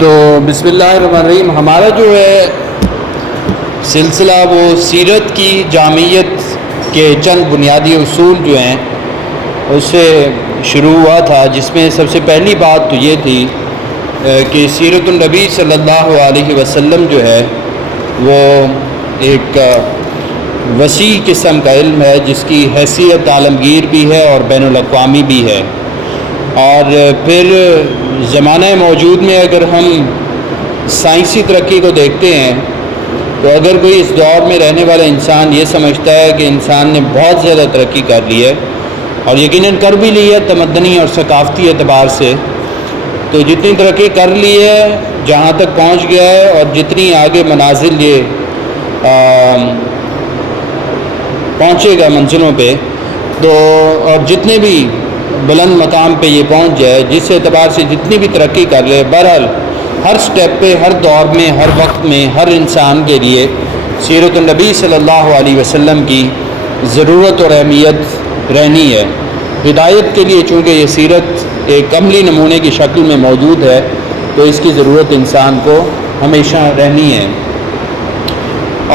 تو بسم اللہ الرحمن الرحیم، ہمارا جو ہے سلسلہ وہ سیرت کی جامعیت کے چند بنیادی اصول جو ہیں اس سے شروع ہوا تھا، جس میں سب سے پہلی بات تو یہ تھی کہ سیرت النبی صلی اللہ علیہ وسلم جو ہے وہ ایک وسیع قسم کا علم ہے، جس کی حیثیت عالمگیر بھی ہے اور بین الاقوامی بھی ہے۔ اور پھر زمانہ موجود میں اگر ہم سائنسی ترقی کو دیکھتے ہیں تو اگر کوئی اس دور میں رہنے والا انسان یہ سمجھتا ہے کہ انسان نے بہت زیادہ ترقی کر لی ہے، اور یقیناً کر بھی لی ہے تمدنی اور ثقافتی اعتبار سے، تو جتنی ترقی کر لی ہے، جہاں تک پہنچ گیا ہے، اور جتنی آگے منازل یہ پہنچے گا منزلوں پہ، تو اور جتنے بھی بلند مقام پہ یہ پہنچ جائے، جس اعتبار سے جتنی بھی ترقی کر لے، بہرحال ہر سٹیپ پہ، ہر دور میں، ہر وقت میں، ہر انسان کے لیے سیرت النبی صلی اللہ علیہ وسلم کی ضرورت اور اہمیت رہنی ہے۔ ہدایت کے لیے چونکہ یہ سیرت ایک عملی نمونے کی شکل میں موجود ہے، تو اس کی ضرورت انسان کو ہمیشہ رہنی ہے۔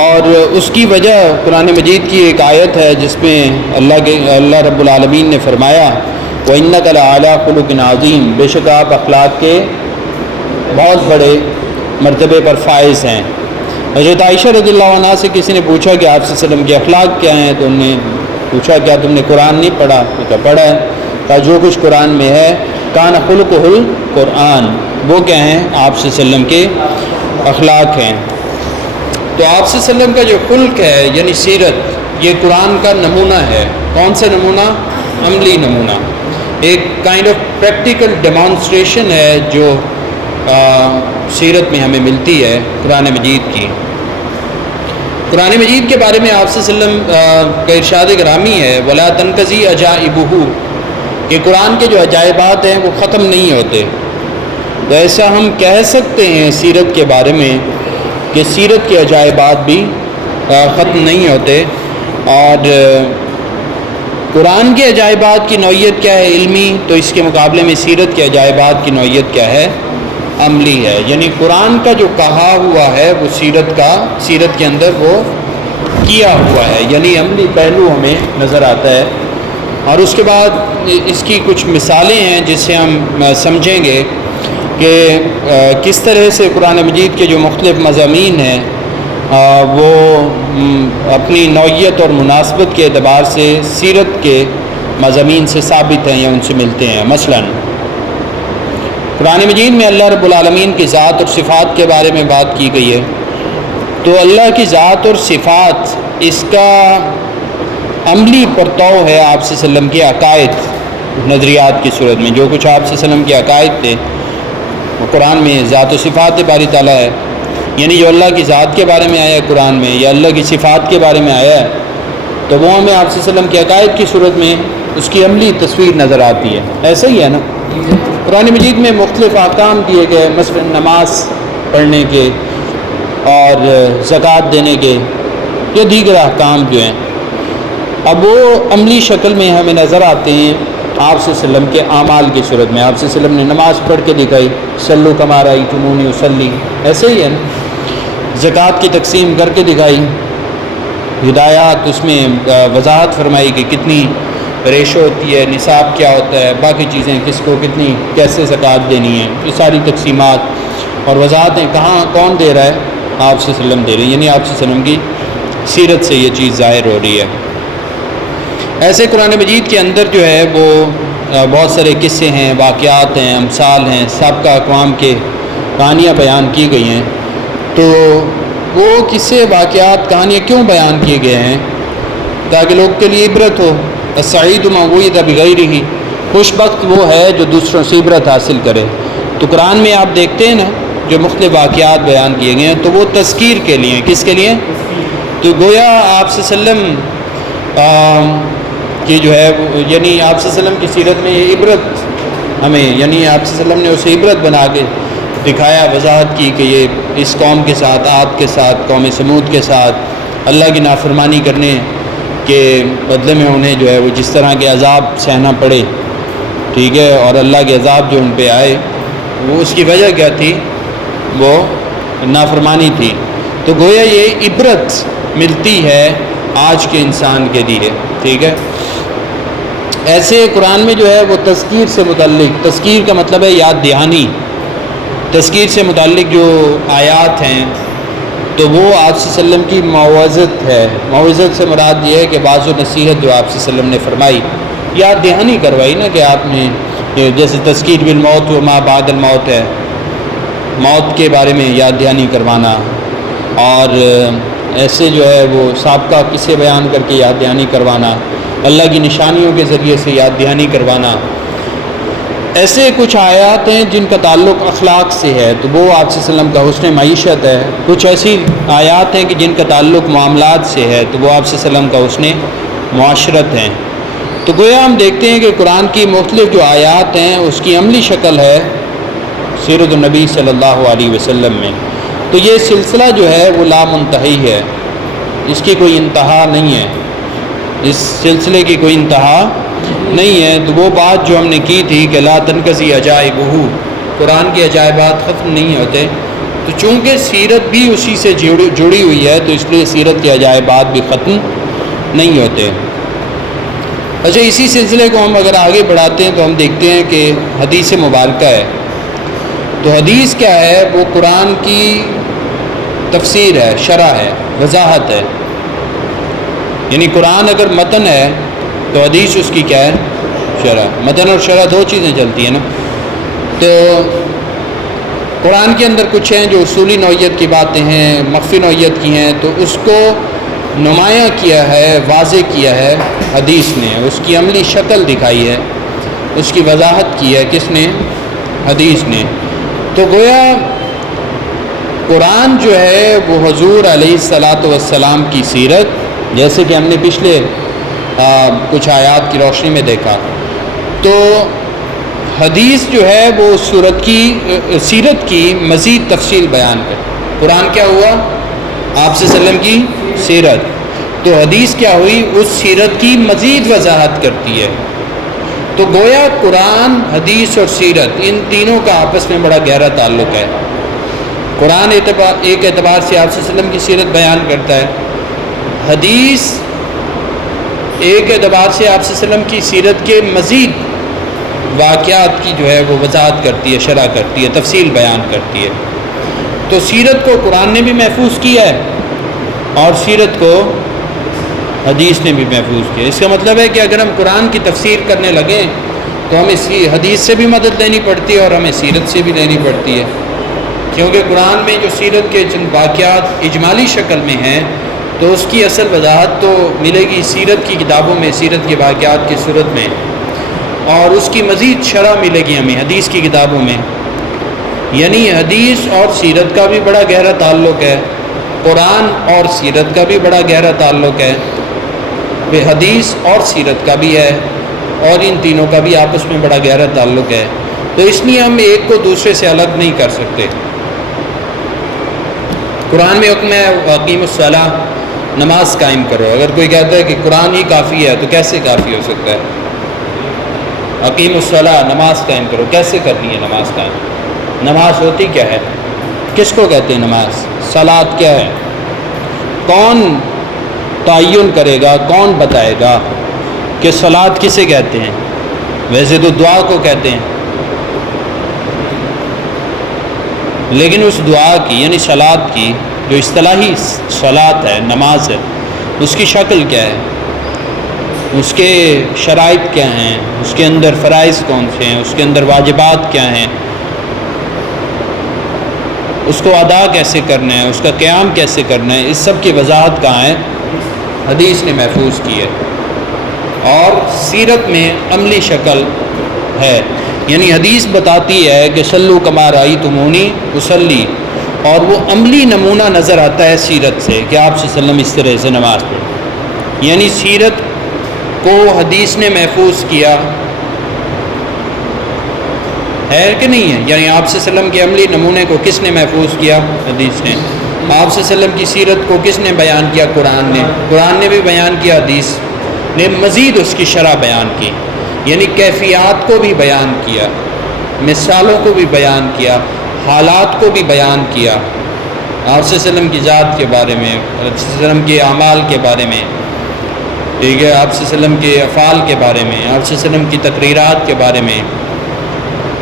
اور اس کی وجہ قرآن مجید کی ایک آیت ہے جس میں اللہ رب العالمین نے فرمایا، وَإِنَّكَ لَعَلَىٰ خُلُقٍ عَظِيمٍ، بے شک آپ اخلاق کے بہت بڑے مرتبے پر فائز ہیں۔ حضرت عائشہ رضی اللہ عنہ سے کسی نے پوچھا کہ آپ صلی اللہ علیہ وسلم کے اخلاق کیا ہیں، تو انہوں نے پوچھا کیا تم نے قرآن نہیں پڑھا؟ کہا پڑھا ہے۔ کہا جو کچھ قرآن میں ہے کان خلقہ القرآن، وہ کیا ہیں؟ آپ صلی اللہ علیہ وسلم کے اخلاق ہیں۔ تو آپ صلی اللہ علیہ وسلم کا جو خلق ہے یعنی سیرت، یہ قرآن کا نمونہ ہے۔ کون سا نمونہ؟ عملی نمونہ، ایک کائنڈ آف پریکٹیکل ڈیمانسٹریشن ہے جو سیرت میں ہمیں ملتی ہے قرآن مجید کی۔ قرآن مجید کے بارے میں آپ صلی اللہ علیہ وسلم کا ارشاد گرامی ہے، وَلَا تَنْقَضِي عَجَائِبُهُ، کہ قرآن کے جو عجائبات ہیں وہ ختم نہیں ہوتے۔ تو ایسا ہم کہہ سکتے ہیں سیرت کے بارے میں کہ سیرت کے عجائبات بھی ختم نہیں ہوتے۔ اور قرآن کے عجائبات کی نوعیت کیا ہے؟ علمی، تو اس کے مقابلے میں سیرت کے عجائبات کی نوعیت کیا ہے؟ عملی ہے۔ یعنی قرآن کا جو کہا ہوا ہے وہ سیرت کے اندر وہ کیا ہوا ہے، یعنی عملی پہلو ہمیں نظر آتا ہے۔ اور اس کے بعد اس کی کچھ مثالیں ہیں جس سے ہم سمجھیں گے کہ کس طرح سے قرآن مجید کے جو مختلف مضامین ہیں وہ اپنی نوعیت اور مناسبت کے اعتبار سے سیرت کے مضامین سے ثابت ہیں یا ان سے ملتے ہیں۔ مثلاً قرآن مجید میں اللہ رب العالمین کی ذات اور صفات کے بارے میں بات کی گئی ہے، تو اللہ کی ذات اور صفات، اس کا عملی پرتو ہے آپ صلی اللہ علیہ وسلم کے عقائد، نظریات کی صورت میں۔ جو کچھ آپ صلی اللہ علیہ وسلم کے عقائد تھے وہ قرآن میں ذات و صفات باری تعالیٰ ہے، یعنی جو اللہ کی ذات کے بارے میں آیا ہے قرآن میں، یا اللہ کی صفات کے بارے میں آیا ہے، تو وہ ہمیں آپ صلی اللہ علیہ وسلم کے عقائد کی صورت میں اس کی عملی تصویر نظر آتی ہے۔ ایسا ہی ہے نا، قرآن مجید میں مختلف احکام دیے گئے، مثلا نماز پڑھنے کے اور زکوٰۃ دینے کے، یا دیگر احکام جو ہیں، اب وہ عملی شکل میں ہمیں نظر آتے ہیں آپ صلی اللہ علیہ وسلم کے اعمال کی صورت میں۔ آپ صلی اللہ علیہ وسلم نے نماز پڑھ کے دکھائی، صلو کما رأیتمونی اصلی، ایسے ہی ہے نا۔ زکوٰۃ کی تقسیم کر کے دکھائی، ہدایات اس میں وضاحت فرمائی کہ کتنی ریشو ہوتی ہے، نصاب کیا ہوتا ہے، باقی چیزیں کس کو کتنی کیسے زکوٰۃ دینی ہے، یہ ساری تقسیمات اور وضاحتیں کہاں کون دے رہا ہے؟ آپ صلی اللہ علیہ وسلم دے رہے ہیں، یعنی آپ صلی اللہ علیہ وسلم کی سیرت سے یہ چیز ظاہر ہو رہی ہے۔ ایسے قرآن مجید کے اندر جو ہے وہ بہت سارے قصے ہیں، واقعات ہیں، امثال ہیں، سابقہ اقوام کے کہانیاں بیان کی گئی ہیں۔ تو وہ قصے، واقعات، کہانیاں کیوں بیان کیے گئے ہیں؟ تاکہ لوگ کے لیے عبرت ہو۔ السعید من وعظ بغیرہ، خوش بخت وہ ہے جو دوسروں سے عبرت حاصل کرے۔ تو قرآن میں آپ دیکھتے ہیں نا جو مختلف واقعات بیان کیے گئے ہیں، تو وہ تذکیر کے لیے، کس کے لیے؟ تو گویا آپ صلی اللہ علیہ وسلم کی جو ہے یعنی آپ صلی اللہ علیہ وسلم کی سیرت میں یہ عبرت ہمیں، یعنی آپ صلی اللہ علیہ وسلم نے اسے عبرت بنا کے دکھایا، وضاحت کی کہ یہ اس قوم کے ساتھ، عاد کے ساتھ، قوم سمود کے ساتھ اللہ کی نافرمانی کرنے کے بدلے میں انہیں جو ہے وہ جس طرح کے عذاب سہنا پڑے، ٹھیک ہے، اور اللہ کے عذاب جو ان پہ آئے وہ اس کی وجہ کیا تھی وہ نافرمانی تھی. تو گویا یہ عبرت ملتی ہے آج کے انسان کے لیے. ٹھیک ہے. ایسے قرآن میں جو ہے وہ تذکیر سے متعلق، تذکیر کا مطلب ہے یاد دہانی، تذکیر سے متعلق جو آیات ہیں تو وہ آپ صلی اللہ علیہ وسلم کی موعظت ہے. موعظت سے مراد یہ ہے کہ بعض و نصیحت جو آپ صلی اللہ علیہ وسلم نے فرمائی، یاد دہانی کروائی نا، کہ آپ نے جیسے تذکیر بالموت و ما بعد الموت ہے، موت کے بارے میں یاد دہانی کروانا، اور ایسے جو ہے وہ سابقہ قصے بیان کر کے یاد دہانی کروانا، اللہ کی نشانیوں کے ذریعے سے یاد دہانی کروانا. ایسے کچھ آیات ہیں جن کا تعلق اخلاق سے ہے تو وہ آپ صلی اللہ علیہ وسلم کا حسن معیشت ہے. کچھ ایسی آیات ہیں کہ جن کا تعلق معاملات سے ہے تو وہ آپ صلی اللہ علیہ وسلم کا حسن معاشرت ہیں. تو گویا ہم دیکھتے ہیں کہ قرآن کی مختلف جو آیات ہیں اس کی عملی شکل ہے سیرت النبی صلی اللہ علیہ وسلم میں. تو یہ سلسلہ جو ہے وہ لا منتہی ہے، اس کی کوئی انتہا نہیں ہے، اس سلسلے کی کوئی انتہا نہیں ہے. تو وہ بات جو ہم نے کی تھی کہ لا تنقضی عجائبہ، قرآن کے عجائبات ختم نہیں ہوتے، تو چونکہ سیرت بھی اسی سے جڑی ہوئی ہے تو اس لیے سیرت کے عجائبات بھی ختم نہیں ہوتے. اچھا، اسی سلسلے کو ہم اگر آگے بڑھاتے ہیں تو ہم دیکھتے ہیں کہ حدیث مبارکہ ہے. تو حدیث کیا ہے؟ وہ قرآن کی تفسیر ہے، شرح ہے، وضاحت ہے. یعنی قرآن اگر متن ہے تو حدیث اس کی کیا ہے؟ شرح. متن اور شرح دو چیزیں چلتی ہیں نا. تو قرآن کے اندر کچھ ہیں جو اصولی نوعیت کی باتیں ہیں، مخفی نوعیت کی ہیں، تو اس کو نمایاں کیا ہے، واضح کیا ہے حدیث نے، اس کی عملی شکل دکھائی ہے، اس کی وضاحت کی ہے کس نے؟ حدیث نے. تو گویا قرآن جو ہے وہ حضور علیہ الصلاۃ والسلام کی سیرت، جیسے کہ ہم نے پچھلے کچھ آیات کی روشنی میں دیکھا، تو حدیث جو ہے وہ سیرت کی مزید تفصیل بیان کر. قرآن کیا ہوا؟ آپ صلی اللہ علیہ وسلم کی سیرت. تو حدیث کیا ہوئی؟ اس سیرت کی مزید وضاحت کرتی ہے. تو گویا قرآن، حدیث اور سیرت، ان تینوں کا آپس میں بڑا گہرا تعلق ہے. قرآن ایک اعتبار سے آپ صلی اللہ علیہ وسلم کی سیرت بیان کرتا ہے، حدیث ایک اعتبار سے آپ صلی اللہ علیہ وسلم کی سیرت کے مزید واقعات کی جو ہے وہ وضاحت کرتی ہے، شرح کرتی ہے، تفصیل بیان کرتی ہے. تو سیرت کو قرآن نے بھی محفوظ کیا ہے اور سیرت کو حدیث نے بھی محفوظ کیا. اس کا مطلب ہے کہ اگر ہم قرآن کی تفسیر کرنے لگیں تو ہمیں حدیث سے بھی مدد لینی پڑتی ہے اور ہمیں سیرت سے بھی لینی پڑتی ہے، کیونکہ قرآن میں جو سیرت کے چند واقعات اجمالی شکل میں ہیں تو اس کی اصل وضاحت تو ملے گی سیرت کی کتابوں میں، سیرت کے واقعات کی صورت میں، اور اس کی مزید شرح ملے گی ہمیں حدیث کی کتابوں میں. یعنی حدیث اور سیرت کا بھی بڑا گہرا تعلق ہے، قرآن اور سیرت کا بھی بڑا گہرا تعلق ہے، حدیث اور سیرت کا بھی ہے، اور ان تینوں کا بھی آپس میں بڑا گہرا تعلق ہے. تو اس لیے ہم ایک کو دوسرے سے الگ نہیں کر سکتے. قرآن میں حکم ہے اقیم الصلاۃ، نماز قائم کرو. اگر کوئی کہتا ہے کہ قرآن ہی کافی ہے تو کیسے کافی ہو سکتا ہے؟ اقیم الصلاۃ، نماز قائم کرو، کیسے کرنی ہے نماز قائم؟ نماز ہوتی کیا ہے؟ کس کو کہتے ہیں نماز؟ صلاۃ کیا ہے؟ کون تعین کرے گا، کون بتائے گا کہ صلاۃ کسے کہتے ہیں؟ ویسے تو دعا کو کہتے ہیں، لیکن اس دعا کی یعنی صلاۃ کی جو اصطلاحی صلاۃ ہے، نماز ہے، اس کی شکل کیا ہے، اس کے شرائط کیا ہیں، اس کے اندر فرائض کون سے ہیں، اس کے اندر واجبات کیا ہیں، اس کو ادا کیسے کرنا ہے، اس کا قیام کیسے کرنا ہے، اس سب کی وضاحت کہاں ہے؟ حدیث نے محفوظ کی ہے. اور سیرت میں عملی شکل ہے، یعنی حدیث بتاتی ہے کہ صلو کما رأیتمونی اصلی، اور وہ عملی نمونہ نظر آتا ہے سیرت سے کہ آپ صلی اللہ علیہ وسلم اس طرح سے نماز پڑھیں. یعنی سیرت کو حدیث نے محفوظ کیا ہے کہ نہیں ہے؟ یعنی آپ صلی اللہ علیہ وسلم کے عملی نمونے کو کس نے محفوظ کیا؟ حدیث نے. آپ صلی اللہ علیہ وسلم کی سیرت کو کس نے بیان کیا؟ قرآن نے. قرآن نے بھی بیان کیا، حدیث نے مزید اس کی شرح بیان کی، یعنی کیفیات کو بھی بیان کیا، مثالوں کو بھی بیان کیا، حالات کو بھی بیان کیا، آپ صلی اللہ علیہ وسلم کی ذات کے بارے میں، آپ صلی اللہ علیہ وسلم کے اعمال کے بارے میں، ٹھیک ہے، آپ صلی اللہ علیہ وسلم کے افعال کے بارے میں، آپ صلی اللہ علیہ وسلم کی تقریرات کے بارے میں،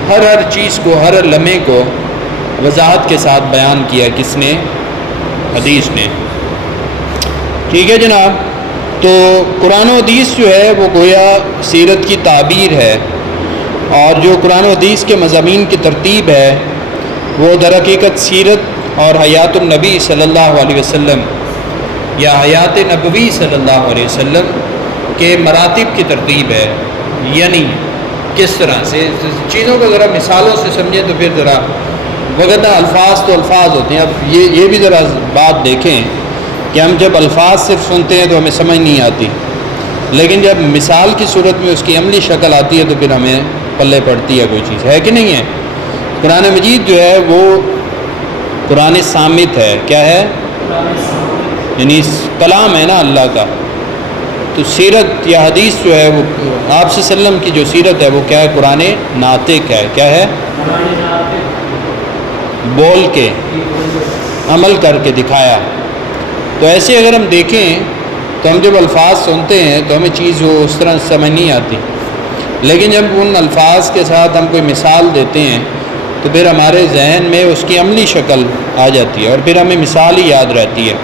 ہر چیز کو، ہر لمحے کو وضاحت کے ساتھ بیان کیا، کس نے؟ حدیث نے، ٹھیک ہے جناب۔ تو قرآن و حدیث جو ہے وہ گویا سیرت کی تعبیر ہے، اور جو قرآن و حدیث کے مضامین کی ترتیب ہے وہ در حقیقت سیرت اور حیات النبی صلی اللہ علیہ وسلم یا حیات نبوی صلی اللہ علیہ وسلم کے مراتب کی ترتیب ہے، یعنی کس طرح سے چیزوں کو ذرا مثالوں سے سمجھیں تو پھر ذرا، وغیرہ الفاظ تو الفاظ ہوتے ہیں۔ اب یہ بھی ذرا بات دیکھیں کہ ہم جب الفاظ صرف سنتے ہیں تو ہمیں سمجھ نہیں آتی، لیکن جب مثال کی صورت میں اس کی عملی شکل آتی ہے تو پھر ہمیں پلے پڑتی ہے کوئی چیز، ہے کہ نہیں ہے؟ قرآن مجید جو ہے وہ قرآن صامت ہے، کیا ہے؟ یعنی کلام ہے نا اللہ کا۔ تو سیرت یا حدیث جو ہے وہ آپ صلی اللہ علیہ وسلم کی جو سیرت ہے وہ کیا ہے؟ قرآن ناطق ہے، کیا ہے؟ بول کے، عمل کر کے دکھایا۔ تو ایسے اگر ہم دیکھیں تو ہم جب الفاظ سنتے ہیں تو ہمیں چیز وہ اس طرح سمجھ نہیں آتی، لیکن جب ان الفاظ کے ساتھ ہم کوئی مثال دیتے ہیں تو پھر ہمارے ذہن میں اس کی عملی شکل آ جاتی ہے، اور پھر ہمیں مثال ہی یاد رہتی ہے۔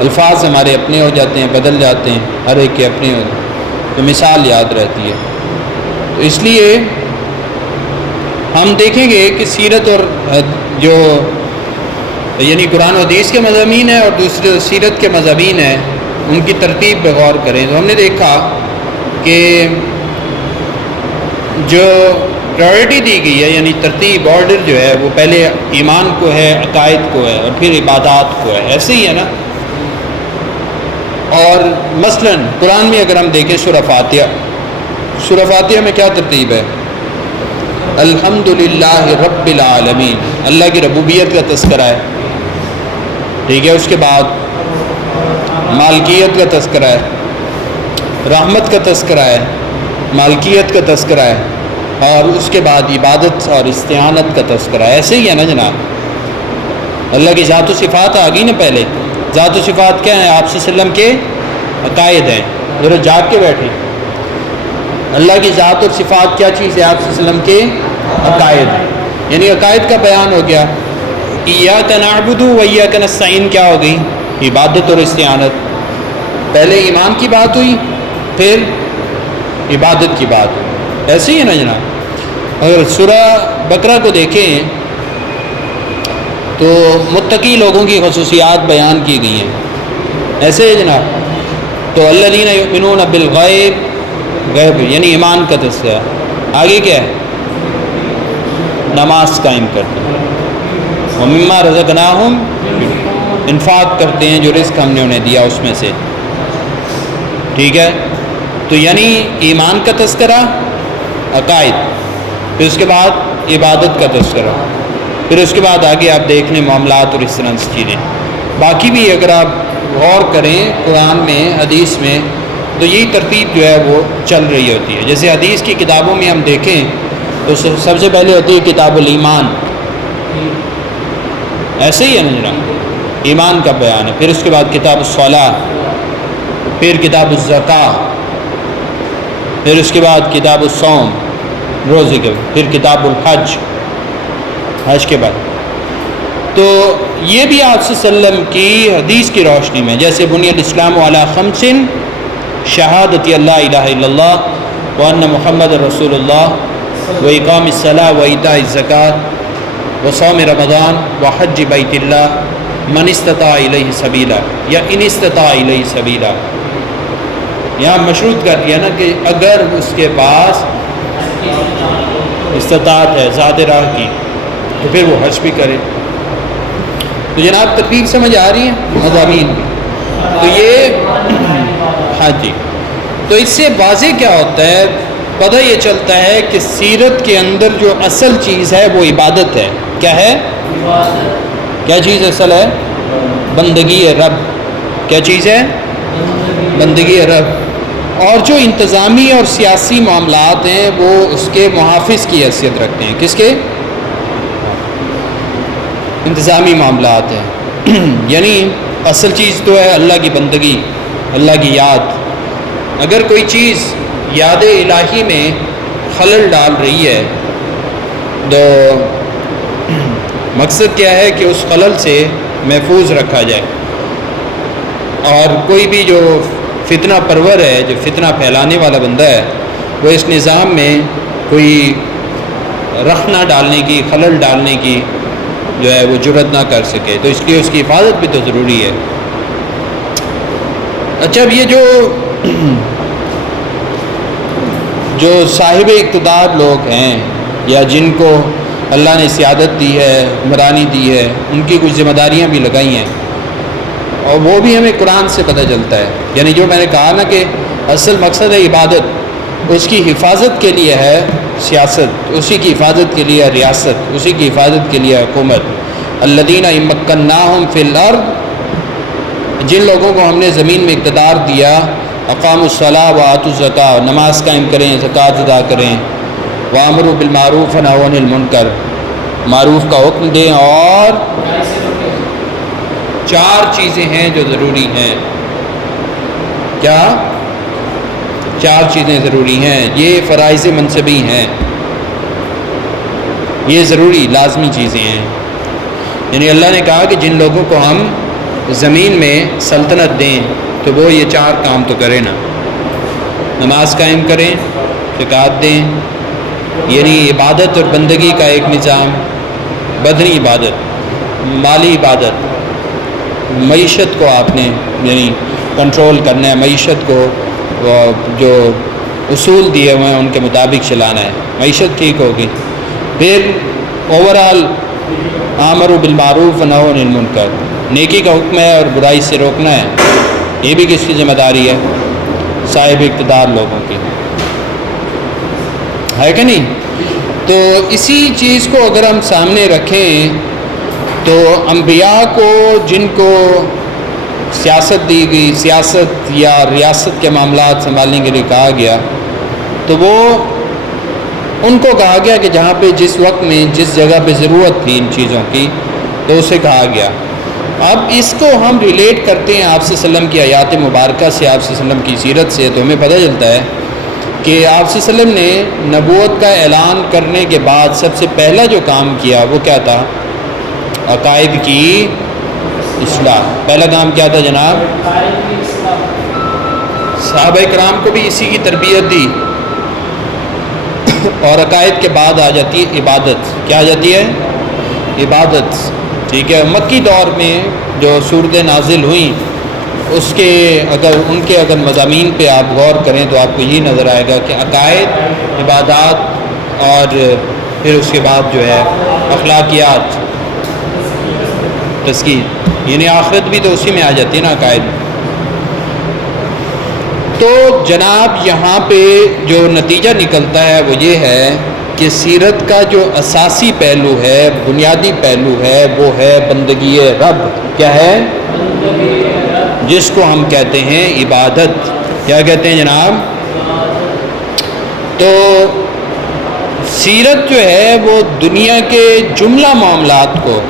الفاظ ہمارے اپنے ہو جاتے ہیں، بدل جاتے ہیں، ہر ایک کے اپنے ہو، تو مثال یاد رہتی ہے۔ تو اس لیے ہم دیکھیں گے کہ سیرت اور جو یعنی قرآن و حدیث کے مضامین ہیں اور دوسرے سیرت کے مضامین ہیں، ان کی ترتیب پہ غور کریں تو ہم نے دیکھا کہ جو پرائرٹی دی گئی ہے، یعنی ترتیب، آرڈر جو ہے وہ پہلے ایمان کو ہے، عقائد کو ہے، اور پھر عبادات کو ہے، ایسے ہی ہے نا۔ اور مثلا قرآن میں اگر ہم دیکھیں سورہ فاتحہ میں کیا ترتیب ہے؟ الحمدللہ رب العالمین، اللہ کی ربوبیت کا تذکرہ ہے، ٹھیک ہے۔ اس کے بعد مالکیت کا تذکرہ ہے، رحمت کا تذکرہ ہے، مالکیت کا تذکرہ ہے، اور اس کے بعد عبادت اور استعانت کا تذکرہ ہے۔ ایسے ہی ہے نا جناب، اللہ کی ذات و صفات آ گئی نا پہلے۔ ذات و صفات کیا ہیں؟ آپ صلی اللہ علیہ وسلم کے عقائد ہیں، ذرا جاگ کے بیٹھیں۔ اللہ کی ذات اور صفات کیا چیز ہے؟ آپ صلی اللہ علیہ وسلم کے عقائد، یعنی عقائد کا بیان ہو گیا۔ ایاک نعبد و ایاک نستعین کیا ہو گئی؟ عبادت اور استعانت۔ پہلے ایمان کی بات ہوئی، پھر عبادت کی بات ہوئی، ایسے ہی ہے نا جناب۔ اگر سورہ بقرہ کو دیکھیں تو متقی لوگوں کی خصوصیات بیان کی گئی ہیں، ایسے ہے جناب۔ تو الذین یؤمنون بالغیب، غیب یعنی ایمان کا تذکرہ۔ آگے کیا ہے؟ نماز قائم کرتے ہیں، ومما رزقناہم، انفاق کرتے ہیں جو رزق ہم نے انہیں دیا اس میں سے، ٹھیک ہے۔ تو یعنی ایمان کا تذکرہ، عقائد، پھر اس کے بعد عبادت کا تذکرہ، پھر اس کے بعد آگے آپ دیکھ لیں معاملات اور اس طرح سے چیزیں۔ باقی بھی اگر آپ غور کریں قرآن میں، حدیث میں، تو یہی ترتیب جو ہے وہ چل رہی ہوتی ہے۔ جیسے حدیث کی کتابوں میں ہم دیکھیں تو سب سے پہلے ہوتی ہے کتاب الایمان، ایسے ہی ہے نا جناب، ایمان کا بیان ہے۔ پھر اس کے بعد کتاب الصلاۃ، پھر کتاب الزکوٰۃ، پھر اس کے بعد کتاب الصوم، روزے کے، پھر کتاب الحج، حج کے بعد۔ تو یہ بھی آپ صلی اللہ علیہ وسلم کی حدیث کی روشنی میں، جیسے بنی الاسلام علی خمس، شہادت اللہ الہ الا اللہ وان محمد رسول اللہ، واقام الصلاۃ وایتاء الزکوٰۃ وصوم رمضان وحج بیت اللہ من استطاع الیہ سبیلا، یا ان استطاع الیہ سبیلا۔ یہاں مشروط کر دیا نا کہ اگر اس کے پاس استطاعت ہے ذات راہ کی تو پھر وہ حج بھی کرے۔ تو جناب ترتیب سمجھ آ رہی ہے مضامین بھی؟ تو یہ ہاں جی، تو اس سے واضح کیا ہوتا ہے؟ پتہ یہ چلتا ہے کہ سیرت کے اندر جو اصل چیز ہے وہ عبادت ہے۔ کیا ہے؟ کیا چیز اصل ہے؟ بندگی رب۔ کیا چیز ہے؟ بندگی رب۔ اور جو انتظامی اور سیاسی معاملات ہیں وہ اس کے محافظ کی حیثیت رکھتے ہیں۔ کس کے؟ انتظامی معاملات ہیں یعنی اصل چیز تو ہے اللہ کی بندگی، اللہ کی یاد۔ اگر کوئی چیز یاد الہی میں خلل ڈال رہی ہے تو مقصد کیا ہے کہ اس خلل سے محفوظ رکھا جائے، اور کوئی بھی جو فتنہ پرور ہے، جو فتنہ پھیلانے والا بندہ ہے، وہ اس نظام میں کوئی رخ نہ ڈالنے کی، خلل ڈالنے کی جو ہے وہ جرات نہ کر سکے، تو اس لیے اس کی حفاظت بھی تو ضروری ہے۔ اچھا، اب یہ جو صاحب اقتدار لوگ ہیں یا جن کو اللہ نے سیادت دی ہے، حکمرانی دی ہے، ان کی کچھ ذمہ داریاں بھی لگائی ہیں، اور وہ بھی ہمیں قرآن سے پتہ چلتا ہے۔ یعنی جو میں نے کہا نا کہ اصل مقصد ہے عبادت، اس کی حفاظت کے لیے ہے سیاست، اسی کی حفاظت کے لیے ریاست، اسی کی حفاظت کے لیے حکومت۔ الذین ان مکناہم فی الارض، جن لوگوں کو ہم نے زمین میں اقتدار دیا، اقاموا الصلاۃ وآتوا الزکاۃ، نماز قائم کریں، زکوٰۃ ادا کریں، وامروا بالمعروف ونہوا عن المنکر، معروف کا حکم دیں، اور چار چیزیں ہیں جو ضروری ہیں۔ کیا؟ چار چیزیں ضروری ہیں، یہ فرائض منصبی ہیں، یہ ضروری لازمی چیزیں ہیں۔ یعنی اللہ نے کہا کہ جن لوگوں کو ہم زمین میں سلطنت دیں تو وہ یہ چار کام تو کریں نا، نماز قائم کریں، زکوٰۃ دیں، یعنی عبادت اور بندگی کا ایک نظام، بدنی عبادت، مالی عبادت، معیشت کو آپ نے یعنی کنٹرول کرنا ہے، معیشت کو جو اصول دیے ہوئے ہیں ان کے مطابق چلانا ہے، معیشت ٹھیک ہوگی۔ پھر اوورآل امر بالمعروف ونہی عن المنکر، نیکی کا حکم ہے اور برائی سے روکنا ہے، یہ بھی کس کی ذمہ داری ہے؟ صاحب اقتدار لوگوں کی، ہے کہ نہیں؟ تو اسی چیز کو اگر ہم سامنے رکھیں تو انبیاء کو جن کو سیاست دی گئی، سیاست یا ریاست کے معاملات سنبھالنے کے لیے کہا گیا، تو وہ ان کو کہا گیا کہ جہاں پہ جس وقت میں جس جگہ پہ ضرورت تھی ان چیزوں کی تو اسے کہا گیا۔ اب اس کو ہم ریلیٹ کرتے ہیں آپ صلی اللہ علیہ وسلم کی آیات مبارکہ سے، آپ صلی اللہ علیہ وسلم کی سیرت سے، تو ہمیں پتہ چلتا ہے کہ آپ صلی اللہ علیہ وسلم نے نبوت کا اعلان کرنے کے بعد سب سے پہلا جو کام کیا وہ کیا تھا؟ عقائد کی اصلاح۔ پہلا کام کیا تھا جناب؟ صحابہ کرام کو بھی اسی کی تربیت دی، اور عقائد کے بعد آ جاتی ہے عبادت۔ کیا آ جاتی ہے؟ عبادت، ٹھیک ہے۔ مکی دور میں جو صورتیں نازل ہوئیں اس کے اگر مضامین پہ آپ غور کریں تو آپ کو یہ نظر آئے گا کہ عقائد، عبادات، اور پھر اس کے بعد جو ہے اخلاقیات، تزکیہ، یعنی آخرت بھی تو اسی میں آ جاتی ہے نا، عقائد۔ تو جناب یہاں پہ جو نتیجہ نکلتا ہے وہ یہ ہے کہ سیرت کا جو اساسی پہلو ہے، بنیادی پہلو ہے، وہ ہے بندگی رب۔ کیا ہے؟ جس کو ہم کہتے ہیں عبادت۔ کیا کہتے ہیں جناب؟ تو سیرت جو ہے وہ دنیا کے جملہ معاملات کو،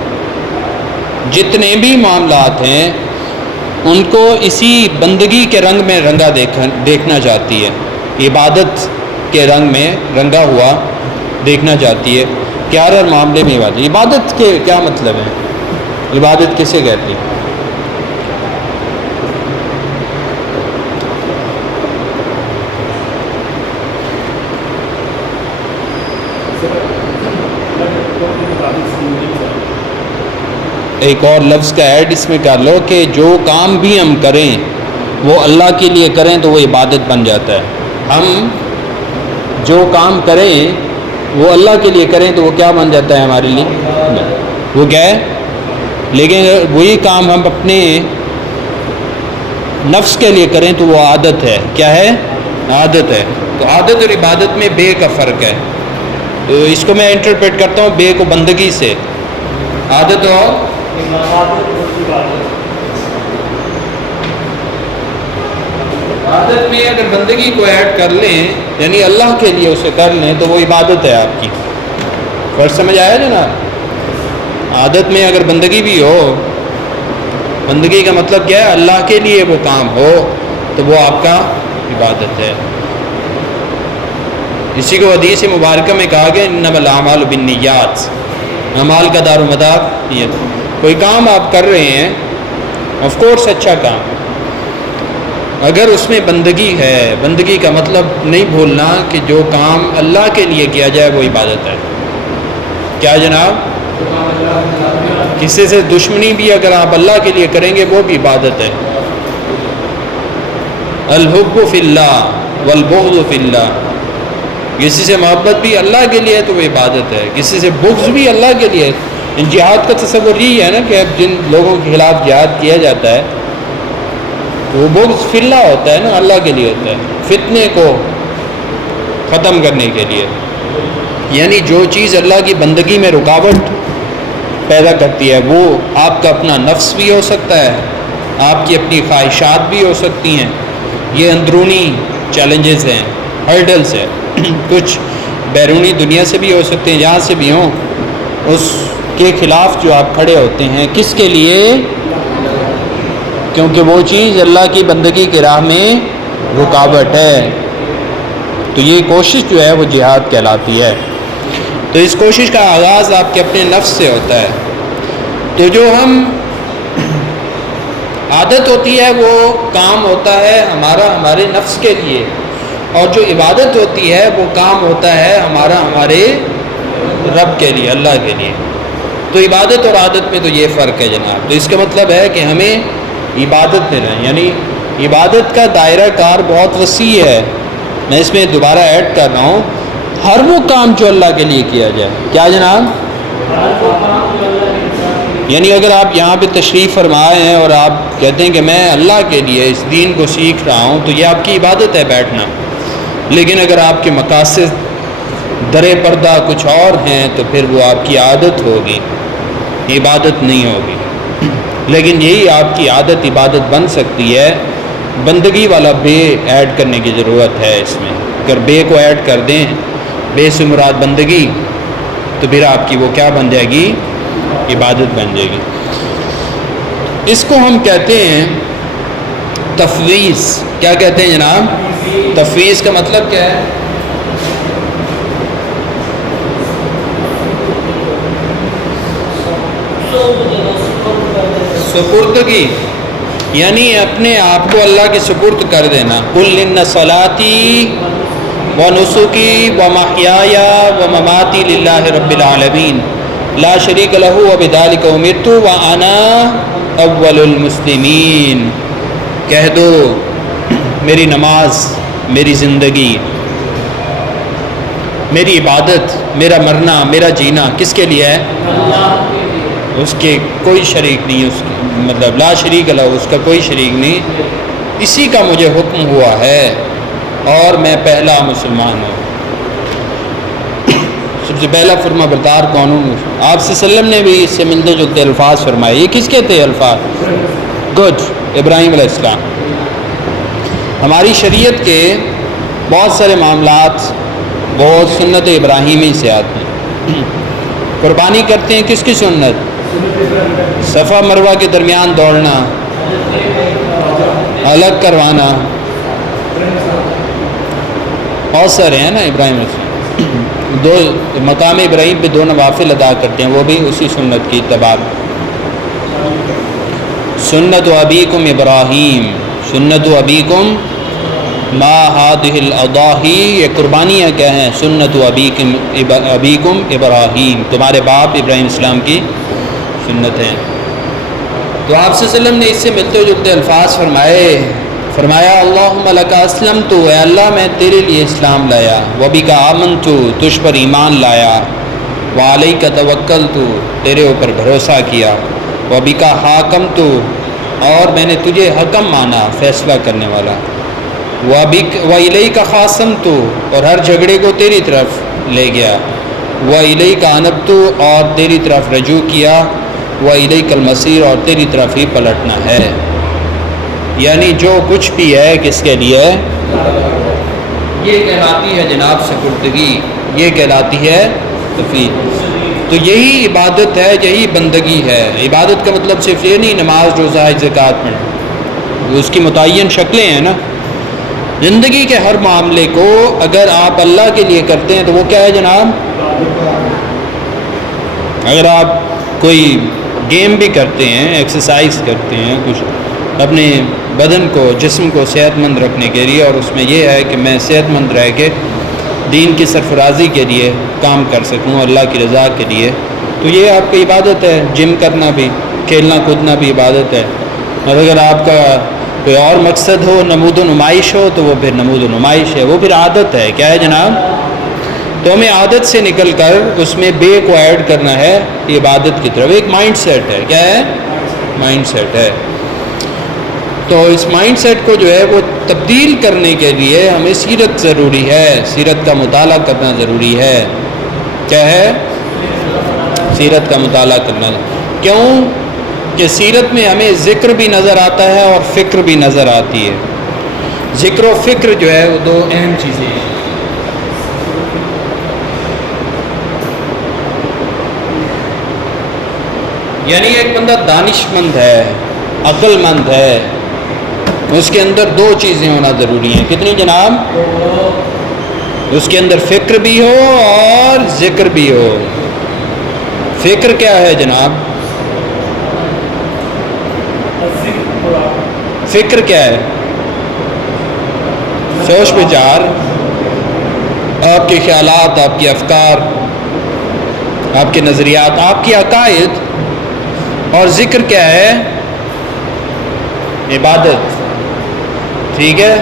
جتنے بھی معاملات ہیں ان کو اسی بندگی کے رنگ میں رنگا دیکھنا چاہتی ہے، عبادت کے رنگ میں رنگا ہوا دیکھنا چاہتی ہے کہ ہر معاملے میں عبادت کے کیا مطلب ہے؟ عبادت کسے کہتی ہے؟ ایک اور لفظ کا ایڈ اس میں کر لو کہ جو کام بھی ہم کریں وہ اللہ کے لیے کریں تو وہ عبادت بن جاتا ہے۔ ہم جو کام کریں وہ اللہ کے لیے کریں تو وہ کیا بن جاتا ہے ہمارے لیے؟ وہ کیا ہے؟ لیکن وہی کام ہم اپنے نفس کے لیے کریں تو وہ عادت ہے۔ کیا ہے؟ عادت ہے۔ تو عادت اور عبادت میں بے کا فرق ہے، تو اس کو میں انٹرپریٹ کرتا ہوں بے کو بندگی سے، عادت اور عادت میں اگر بندگی کو ایڈ کر لیں یعنی اللہ کے لیے اسے کر لیں تو وہ عبادت ہے آپ کی۔ فرق سمجھ آیا جناب؟ عادت میں اگر بندگی بھی ہو، بندگی کا مطلب کیا ہے؟ اللہ کے لیے وہ کام ہو تو وہ آپ کا عبادت ہے۔ اسی کو حدیث مبارکہ میں کہا گیا انما الاعمال بالنیات، اعمال کا دار و مدار نیت۔ کوئی کام آپ کر رہے ہیں، آف کورس اچھا کام، اگر اس میں بندگی ہے، بندگی کا مطلب نہیں بھولنا کہ جو کام اللہ کے لیے کیا جائے وہ عبادت ہے۔ کیا جناب؟ کسی سے دشمنی بھی اگر آپ اللہ کے لیے کریں گے وہ بھی عبادت ہے۔ الحب فی اللہ والبغض فی اللہ، کسی سے محبت بھی اللہ کے لیے تو وہ عبادت ہے، کسی سے بغض بھی اللہ کے لیے۔ جہاد کا تصور یہی ہے نا کہ اب جن لوگوں کے خلاف جہاد کیا جاتا ہے وہ بغض فی اللہ ہوتا ہے نا، اللہ کے لیے ہوتا ہے، فتنے کو ختم کرنے کے لیے۔ یعنی جو چیز اللہ کی بندگی میں رکاوٹ پیدا کرتی ہے وہ آپ کا اپنا نفس بھی ہو سکتا ہے، آپ کی اپنی خواہشات بھی ہو سکتی ہیں، یہ اندرونی چیلنجز ہیں، ہرڈلز ہیں، کچھ بیرونی دنیا سے بھی ہو سکتے ہیں، جہاں سے بھی ہوں، اس کے خلاف جو آپ کھڑے ہوتے ہیں، کس کے لیے؟ کیونکہ وہ چیز اللہ کی بندگی کی راہ میں رکاوٹ ہے، تو یہ کوشش جو ہے وہ جہاد کہلاتی ہے۔ تو اس کوشش کا آغاز آپ کے اپنے نفس سے ہوتا ہے۔ تو جو ہم عادت ہوتی ہے وہ کام ہوتا ہے ہمارا ہمارے نفس کے لیے، اور جو عبادت ہوتی ہے وہ کام ہوتا ہے ہمارا ہمارے رب کے لیے، اللہ کے لیے۔ تو عبادت اور عادت میں تو یہ فرق ہے جناب۔ تو اس کا مطلب ہے کہ ہمیں عبادت میں رہیں، یعنی عبادت کا دائرہ کار بہت وسیع ہے۔ میں اس میں دوبارہ ایڈ کر رہا ہوں، ہر وہ کام جو اللہ کے لیے کیا جائے۔ کیا جناب؟ یعنی اگر آپ یہاں پہ تشریف فرمائے ہیں اور آپ کہتے ہیں کہ میں اللہ کے لیے اس دین کو سیکھ رہا ہوں، تو یہ آپ کی عبادت ہے بیٹھنا۔ لیکن اگر آپ کے مقاصد درِ پردہ کچھ اور ہیں تو پھر وہ آپ کی عادت ہوگی، عبادت نہیں ہوگی۔ لیکن یہی آپ کی عادت عبادت بن سکتی ہے۔ بندگی والا بے ایڈ کرنے کی ضرورت ہے اس میں۔ اگر بے کو ایڈ کر دیں، بے سے مراد بندگی، تو پھر آپ کی وہ کیا بن جائے گی؟ عبادت بن جائے گی۔ اس کو ہم کہتے ہیں تفویض۔ کیا کہتے ہیں جناب؟ تفویض کا مطلب کیا ہے؟ سپردگی، یعنی اپنے آپ کو اللہ کے سپرد کر دینا۔ قل ان صلاتی ونسکی ومحیای ومماتی للہ رب العالمین لا شریک لہ وبذلک امرت وانا اول المسلمین۔ کہہ دو میری نماز، میری زندگی، میری عبادت، میرا مرنا، میرا جینا کس کے لیے ہے؟ اس کے کوئی شریک نہیں، اس کی مطلب لا شریک لہ، اس کا کوئی شریک نہیں، اسی کا مجھے حکم ہوا ہے اور میں پہلا مسلمان ہوں۔ سب سے پہلا فرما بردار کون ہوں؟ آپ صلی اللہ علیہ وسلم نے بھی اس سے ملتے جلتے الفاظ فرمائے۔ یہ کس کے تھے الفاظ؟ گڈ، ابراہیم علیہ السلام۔ ہماری شریعت کے بہت سارے معاملات بہت سنت ابراہیمی سے آتے ہیں۔ قربانی کرتے ہیں کس کی سنت؟ صفا مروہ کے درمیان دوڑنا، الگ کروانا، بہت سارے ہیں نا ابراہیم علیہ السلام۔ دو مقام ابراہیم پہ 2 نوافل ادا کرتے ہیں، وہ بھی اسی سنت کی اتباع۔ سنت ابیکم ابراہیم، سنت ابیکم ما ہادہ الاضاحی، یہ قربانیاں کیا ہیں؟ سنت ابیکم ابراہیم، تمہارے باپ ابراہیم السلام کی سنت ہیں۔ تو آپ صلی اللہ علیہ وسلم نے اس سے ملتے جلتے الفاظ فرمایا اللہم لک اسلمت، اے اللہ میں تیرے لیے اسلام لایا، وبک آمنت، تجھ پر ایمان لایا، وعلیک توکلت، تیرے اوپر بھروسہ کیا، وبک حاکمت، اور میں نے تجھے حکم مانا، فیصلہ کرنے والا، وَإِلَيْكَ خَاصَمْتُ، اور ہر جھگڑے کو تیری طرف لے گیا، وَإِلَيْكَ أَنَبْتُ، اور تیری طرف رجوع کیا، وَإِلَيْكَ الْمَصِيرُ، اور تیری طرف ہی پلٹنا ہے۔ یعنی جو کچھ بھی ہے کس کے لیے؟ یہ کہلاتی ہے جناب سپردگی، یہ کہلاتی ہے تفویض۔ تو یہی عبادت ہے، یہی بندگی ہے۔ عبادت کا مطلب صرف یہ نہیں نماز روزہ حج زکوٰۃ پڑھنا، اس کی متعین شکلیں ہیں نا۔ زندگی کے ہر معاملے کو اگر آپ اللہ کے لیے کرتے ہیں تو وہ کیا ہے جناب؟ اگر آپ کوئی گیم بھی کرتے ہیں، ایکسرسائز کرتے ہیں، کچھ اپنے بدن کو، جسم کو صحت مند رکھنے کے لیے، اور اس میں یہ ہے کہ میں صحت مند رہ کے دین کی سرفرازی کے لیے کام کر سکوں، اللہ کی رضا کے لیے، تو یہ آپ کی عبادت ہے۔ جم کرنا بھی، کھیلنا کودنا بھی عبادت ہے۔ اور اگر آپ کا کوئی اور مقصد ہو، نمود و نمائش ہو، تو وہ پھر نمود و نمائش ہے، وہ پھر عادت ہے۔ کیا ہے جناب؟ تو ہمیں عادت سے نکل کر اس میں بے کو ایڈ کرنا ہے عبادت کی طرف۔ ایک مائنڈ سیٹ ہے، کیا ہے؟ مائنڈ سیٹ ہے۔ تو اس مائنڈ سیٹ کو جو ہے وہ تبدیل کرنے کے لیے ہمیں سیرت ضروری ہے، سیرت کا مطالعہ کرنا ضروری ہے۔ کیا ہے؟ سیرت کا مطالعہ کرنا۔ کیوں کہ سیرت میں ہمیں ذکر بھی نظر آتا ہے اور فکر بھی نظر آتی ہے۔ ذکر و فکر جو ہے وہ دو اہم چیزیں ہیں۔ یعنی ایک بندہ دانش مند ہے، عقل مند ہے، اس کے اندر دو چیزیں ہونا ضروری ہیں۔ کتنی جناب؟ اس کے اندر فکر بھی ہو اور ذکر بھی ہو۔ فکر کیا ہے جناب؟ فکر کیا ہے؟ سوچ بچار، آپ کے خیالات، آپ کے افکار، آپ کے نظریات، آپ کے عقائد۔ اور ذکر کیا ہے؟ عبادت۔ ٹھیک ہے؟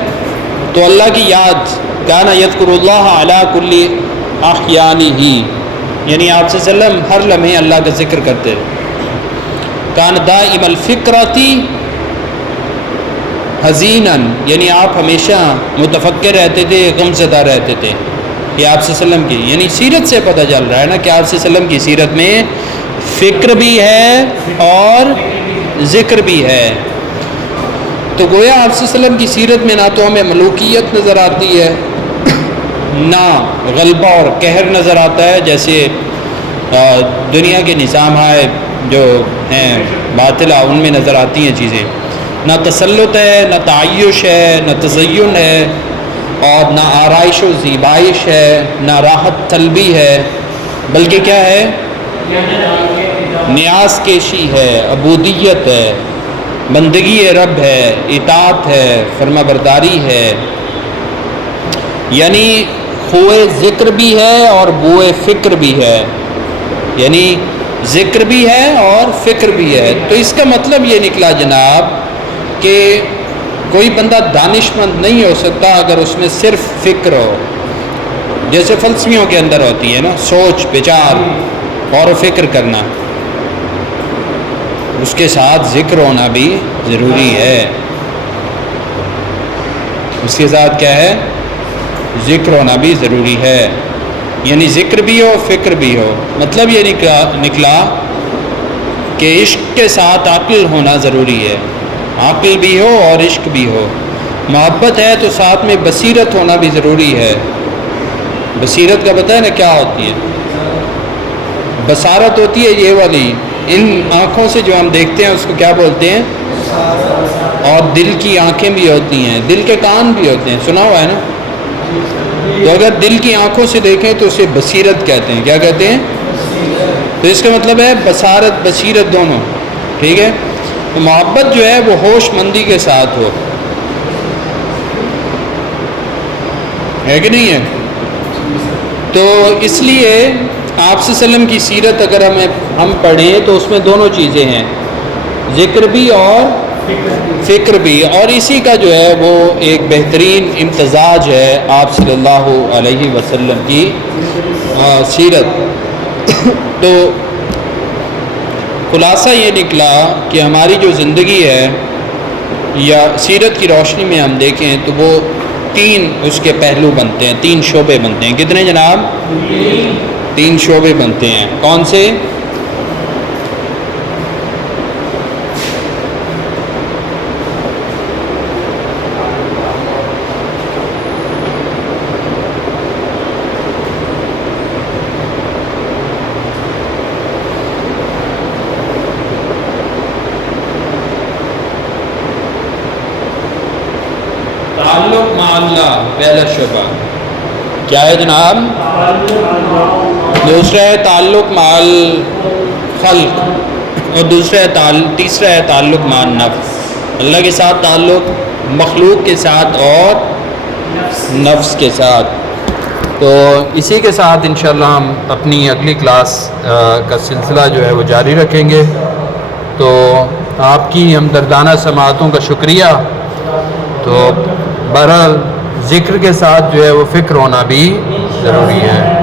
تو اللہ کی یاد، کانا یذکر اللہ علی کل احیانہ، یعنی آپ صلی اللہ علیہ وسلم ہر لمحے اللہ کا ذکر کرتے رہے۔ کان دائم الفکرتی حزینا، یعنی آپ ہمیشہ متفکر رہتے تھے، غم زدہ رہتے تھے۔ یہ آپ صلی اللہ علیہ وسلم کی، یعنی سیرت سے پتہ چل رہا ہے نا کہ آپ صلی اللہ علیہ وسلم کی سیرت میں فکر بھی ہے اور ذکر بھی ہے۔ تو گویا آپ صلی اللہ علیہ وسلم کی سیرت میں نہ تو ہمیں ملوکیت نظر آتی ہے، نہ غلبہ اور قہر نظر آتا ہے جیسے دنیا کے نظام ہے جو ہیں باطلہ، ان میں نظر آتی ہیں چیزیں۔ نہ تسلط ہے، نہ تعیش ہے، نہ تزین ہے، اور نہ آرائش و زیبائش ہے، نہ راحت طلبی ہے، بلکہ کیا ہے؟ نیاز کشی ہے، عبودیت ہے، بندگی رب ہے، اطاعت ہے، فرما برداری ہے۔ یعنی خوئے ذکر بھی ہے اور بوئے فکر بھی ہے، یعنی ذکر بھی ہے اور فکر بھی ہے۔ تو اس کا مطلب یہ نکلا جناب کہ کوئی بندہ دانش مند نہیں ہو سکتا اگر اس میں صرف فکر ہو، جیسے فلسفیوں کے اندر ہوتی ہے نا، سوچ بچار اور فکر کرنا، اس کے ساتھ ذکر ہونا بھی ضروری ہے۔ اس کے ساتھ کیا ہے؟ ذکر ہونا بھی ضروری ہے، یعنی ذکر بھی ہو فکر بھی ہو۔ مطلب یہ نکلا کہ عشق کے ساتھ عقل ہونا ضروری ہے، عقل بھی ہو اور عشق بھی ہو۔ محبت ہے تو ساتھ میں بصیرت ہونا بھی ضروری ہے۔ بصیرت کا پتہ ہے نا کیا ہوتی ہے؟ بصارت ہوتی ہے یہ والی، ان آنکھوں سے جو ہم دیکھتے ہیں اس کو کیا بولتے ہیں؟ اور دل کی آنکھیں بھی ہوتی ہیں، دل کے کان بھی ہوتے ہیں، سنا ہوا ہے نا؟ تو اگر دل کی آنکھوں سے دیکھیں تو اسے بصیرت کہتے ہیں۔ کیا کہتے ہیں؟ تو اس کا مطلب ہے بصارت بصیرت دونوں، ٹھیک ہے؟ تو محبت جو ہے وہ ہوش مندی کے ساتھ ہو، ہے کہ نہیں ہے؟ تو اس لیے آپ صلی اللہ علیہ وسلم کی سیرت اگر ہم پڑھیں تو اس میں دونوں چیزیں ہیں، ذکر بھی اور فکر بھی، اور اسی کا جو ہے وہ ایک بہترین امتزاج ہے آپ صلی اللہ علیہ وسلم کی سیرت۔ تو خلاصہ یہ نکلا کہ ہماری جو زندگی ہے یا سیرت کی روشنی میں ہم دیکھیں تو وہ تین اس کے پہلو بنتے ہیں، تین شعبے بنتے ہیں۔ کتنے جناب؟ تین شعبے بنتے ہیں۔ کون سے؟ اللہ پہلا شعبہ کیا ہے جناب؟ دوسرا ہے تعلق مال خلق، اور تیسرا ہے تعلق مال نفس، اللہ کے ساتھ تعلق، مخلوق کے ساتھ اور نفس کے ساتھ۔ تو اسی کے ساتھ انشاءاللہ ہم اپنی اگلی کلاس کا سلسلہ جو ہے وہ جاری رکھیں گے۔ تو آپ کی ہمدردانہ سماعتوں کا شکریہ۔ تو بہرحال ذکر کے ساتھ جو ہے وہ فکر ہونا بھی ضروری ہے۔